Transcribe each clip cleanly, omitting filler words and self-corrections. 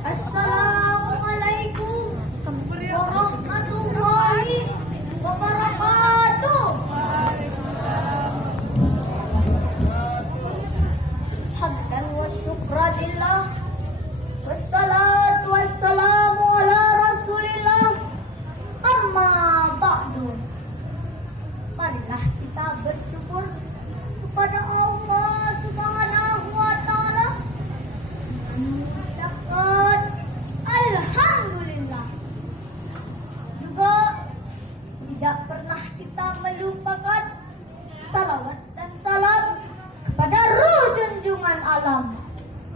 Assalamualaikum warahmatullahi wabarakatuh. Hamdan wa syukran lillah, wassalatu wassalamu ala rasulillah. Amma ba'du. Marilah kita bersyukur kepada Allah Subhanahu wa ta'ala, mengucapkan alhamdulillah. Juga tidak pernah kita melupakan salawat dan salam kepada ruh junjungan alam,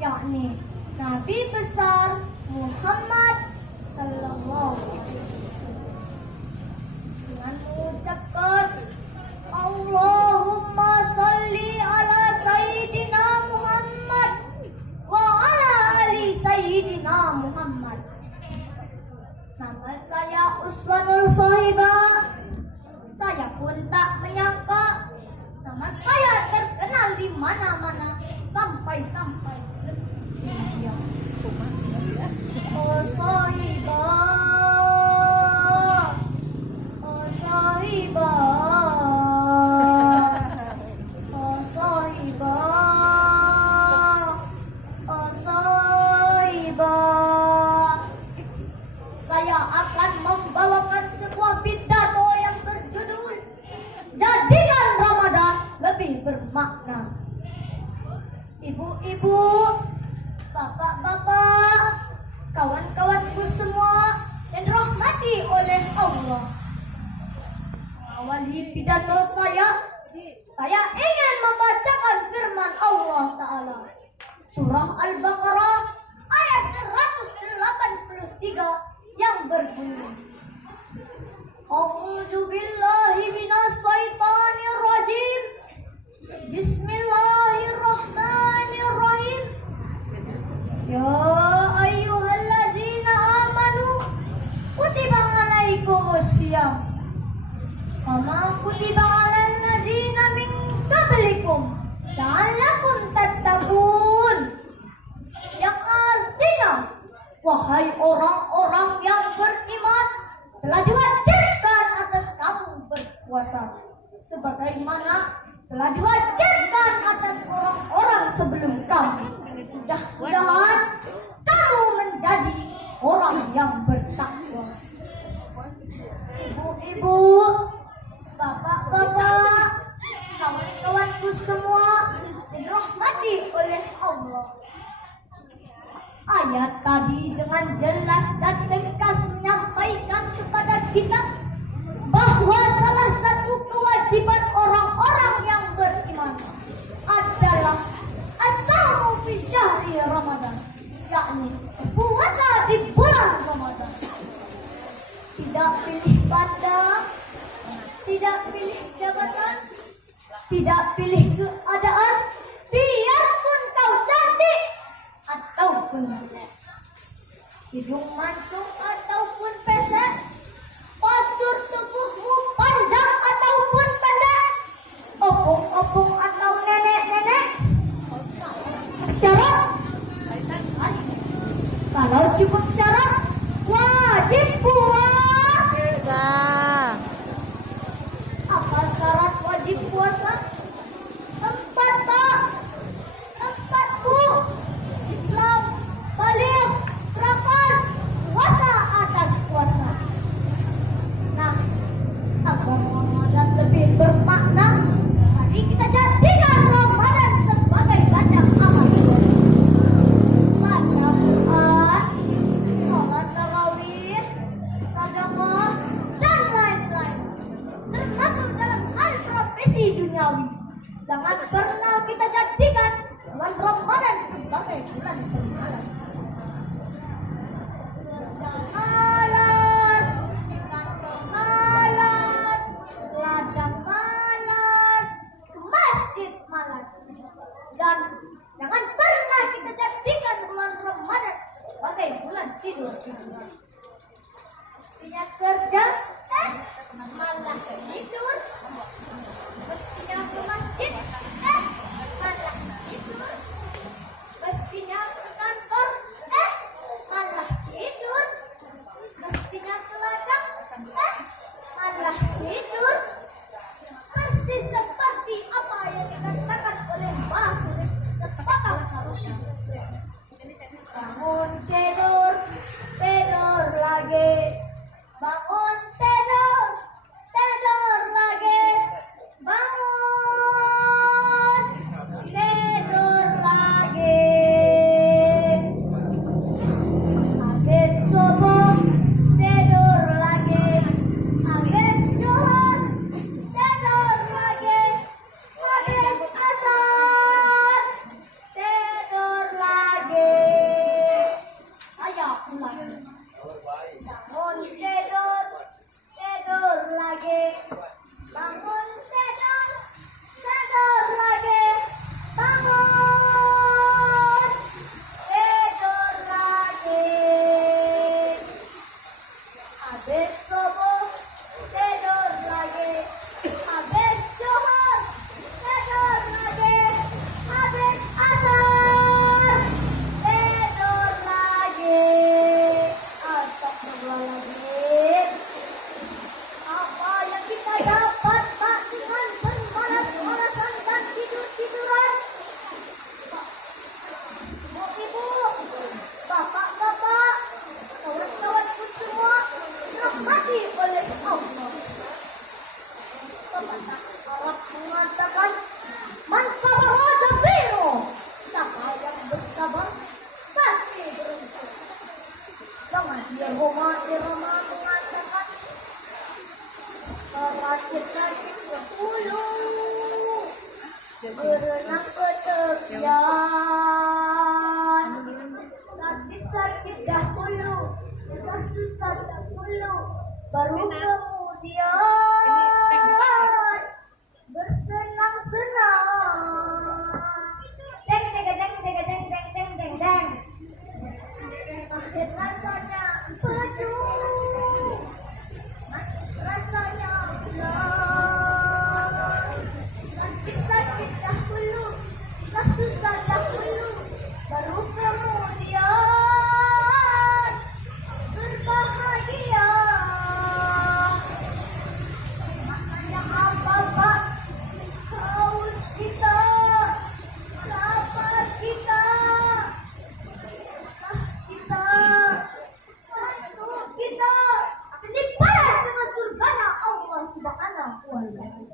yakni Nabi besar Muhammad sallallahu alaihi wasallam. Dengan mengucapkan Allahumma salli ala Sayyidina Muhammad wa ala ali Sayyidina Muhammad. Nama saya Usmanul Sohibah. Saya pun tak menyangka nama saya terkenal di mana-mana, sampai-sampai oh Sohibah, oh Sohibah, oh Sohibah, oh Sohibah. Saya akan membawakan sebuah pidato yang berjudul Jadikan Ramadan Lebih Bermakna. Ibu-ibu, bapak-bapak, kawan-kawanku semua yang dirahmati oleh Allah. Awali pidato saya ingin membacakan firman Allah Ta'ala, Surah Al-Baqarah ayat 183 yang berbunyi, A'udzu billahi minas syaitonir rajim. Bismillahirrahmanirrahim. Ya ayyuhallazina amanu kutiba alaikumusiyam kama kutiba alal ladzina min qablikum la'allakum tattaqun. Yang artinya, wahai orang-orang yang beriman, telah diwajibkan atas kamu berpuasa sebagaimana telah diwajibkan atas orang-orang sebelum kamu. Mudah-mudahan kamu menjadi orang yang bertakwa. Ibu-ibu, bapak-bapak, kawan-kawanku semua yang dirahmati oleh Allah. Ayat tadi dengan jelas dan tegas menyampaikan kepada kita bahwa salah satu kewajiban orang-orang yang beriman adalah as-saumu fi syahri Ramadan, yakni puasa di bulan Ramadan. Tidak pilih pandang, tidak pilih jabatan, tidak pilih keadaan, biarpun kau cantik ataupun jelek, hidung mancung ataupun pesek, postur tubuhmu panjang ataupun pendek, opung-opung atau nenek-nenek, syarat kalau cukup syarat wajib puasa. Apa syarat wajib puasa? Empat, Pak. Empat, Bu. Islam, balik, terapan, puasa atas puasa. Nah, apa Ramadan lebih bermakna? Mari kita jadikan Ramadan sebagai ladang amal. Baca Quran, sholat tarawih, sedekah, dan lain-lain, termasuk dalam hal profesi duniawi. Jangan pernah kita jadikan bulan Ramadan sebagai bulan pemalas. Malas, kantor malas, ladang malas, masjid malas. Dan jangan pernah kita jadikan bulan Ramadan sebagai bulan tidur. Tidak kerja, malah tidur. Mestinya ke masjid, malah tidur. Mestinya ke kantor, bangun tidur, tidur lagi. Bangun tidur, tidur lagi. Bangun tidur lagi. Habis subuh tidur lagi. Habis zuhur tidur lagi. Habis asar tidur lagi. Ayo ulang. Bangun tidur, tidur lagi. Bangun tidur, tidur lagi. Bangun tidur lagi. Habis subuh tidur lagi. Habis zuhur tidur lagi. Habis asar tidur lagi. Astagfirullahaladzim. Apa yang kita dapat Pak dengan bermalas-malasan dan tidur-tiduran? Ibu-ibu, bapak-bapak, kawan-kawanku semua dirahmati oleh Allah. Pepatah Arab mengatakan, "Man sabara sabiru." Siapa yang bersabar pasti beruntung. Kemudian Roma mengatakan, "Rakit-rakit berhulu, berenang ke tepian. Sakit-sakit dahulu, susah dahulu, baru kemudian bersenang-senang." Deng deng deng deng deng deng deng deng deng. Akhir rasanya penuh, manis rasanya pulang. Sakit-sakit dahulu, susah dahulu, baru kemudian berbahagia. Maknanya apa Pak? Haus kita, lapar kita, kita, ngantuk kita, dibalas dengan surganya Allah Subhanahu wa Ta'ala.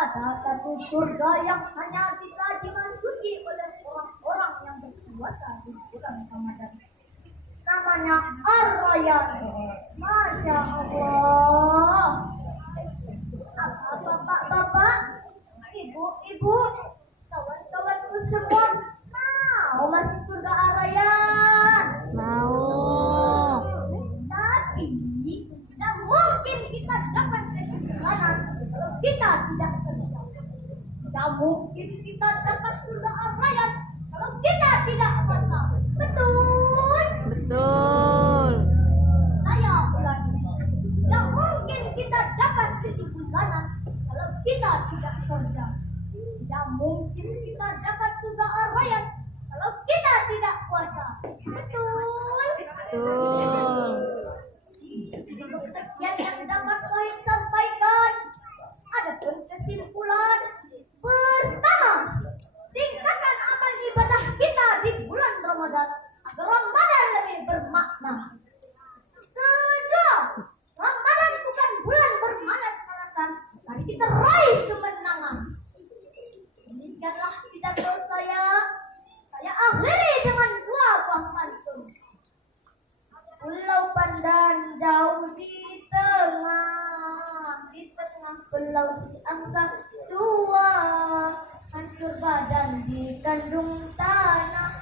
Ada satu surga yang hanya bisa dimasuki oleh orang-orang yang berpuasa di bulan Ramadan. Namanya Ar-Rayyan. Masya Allah. Apa bapak-bapak, ibu-ibu, kawan-kawanku semua mau masuk surga Ar-Rayyan? Mau. Tapi tidak mungkin kita dapat kesempatan kalau kita tidak kerja. Tidak mungkin kita dapat surga Ar-Rayyan kalau kita tidak puasa. Betul? Betul. Saya ulangi. Tidak mungkin kita dapat kesempatan kalau kita tidak kerja. Tidak mungkin kita dapat surga Ar-Rayyan kalau kita tidak puasa. Betul? Betul. Untuk sekian yang dapat saya sampaikan, ada pun kesimpulan. Pertama, tingkatkan amal ibadah kita di bulan Ramadan agar Ramadan lebih bermakna. Kedua, Ramadan bukan bulan bermalas-malasan, mari kita raih kemenangan. Demikianlah pidato saya. Saya akhiri dengan dua buah pantun. Pulau Pandan jauh di tengah pulau si angsa tua, hancur badan di kandung tanah,